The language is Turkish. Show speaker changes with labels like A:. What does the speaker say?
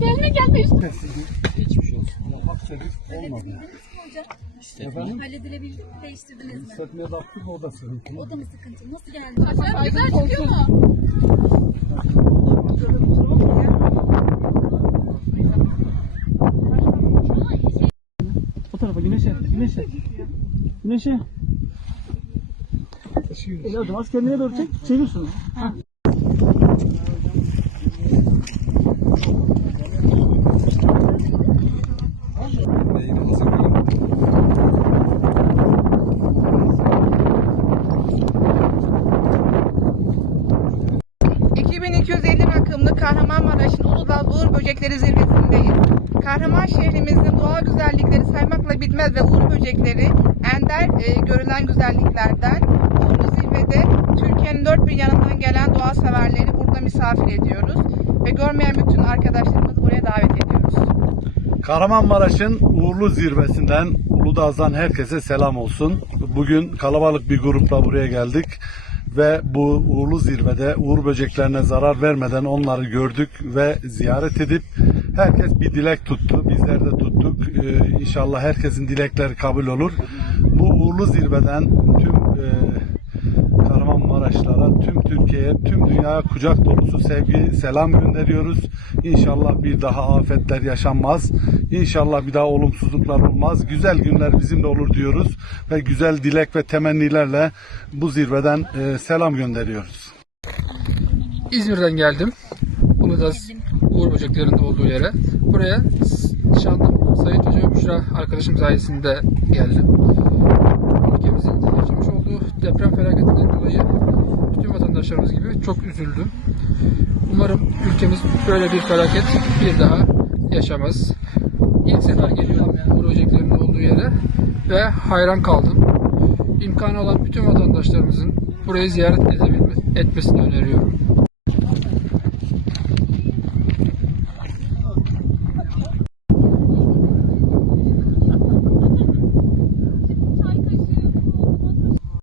A: Gelme gelme üstüne.
B: Geçmiş olsun. Ya hapsedik olmadı. Efendim?
C: Halledilebildi mi? Değiştirdiniz mi?
B: Hissetmeye baktık o da sıkıntı.
C: O da mı sıkıntı? Nasıl geldi?
A: Aşağı güzel çıkıyor mu?
D: O tarafa güneşe, güneşe. Güneşe. Eli adım az kendine doğru çek, çevirsin. Ha.
B: Neyini hazırlayalım?
E: 2250 rakımlı Kahramanmaraş'ın Uludağ Uğur Böcekleri zirvesindeyiz. Kahraman şehrimizin doğal güzellikleri saymakla bitmez ve uğur böcekleri ender e, görülen güzelliklerden. Uğurlu zirvede Türkiye'nin dört bir yanından gelen doğa severleri burada misafir ediyoruz. Ve görmeyen bütün arkadaşlarımızı buraya davet ediyoruz.
F: Kahramanmaraş'ın uğurlu zirvesinden Uludağ'dan herkese selam olsun. Bugün kalabalık bir grupla buraya geldik ve bu uğurlu zirvede uğur böceklerine zarar vermeden onları gördük ve ziyaret edip herkes bir dilek tuttu. Bizler de tuttuk. Ee, inşallah herkesin dilekleri kabul olur. Bu uğurlu zirveden tüm e, Kahramanmaraşlara, tüm Türkiye'ye, tüm dünyaya kucak dolusu sevgi, selam gönderiyoruz. İnşallah bir daha afetler yaşanmaz. İnşallah bir daha olumsuzluklar olmaz. Güzel günler bizimle olur diyoruz ve güzel dilek ve temennilerle bu zirveden e, selam gönderiyoruz.
G: İzmir'den geldim. Uludağ Uğur Böceklerinin olduğu yere. Buraya nişanlım Sayit Hoca Büşra arkadaşım sayesinde geldim. Olduğu deprem felaketinden dolayı bütün vatandaşlarımız gibi çok üzüldüm. Umarım ülkemiz böyle bir felaket bir daha yaşamaz. İlk sefer geliyorum Uğur Böceklerinin olduğu yere ve hayran kaldım. İmkanı olan bütün vatandaşlarımızın burayı ziyaret edebilme, etmesini öneriyorum.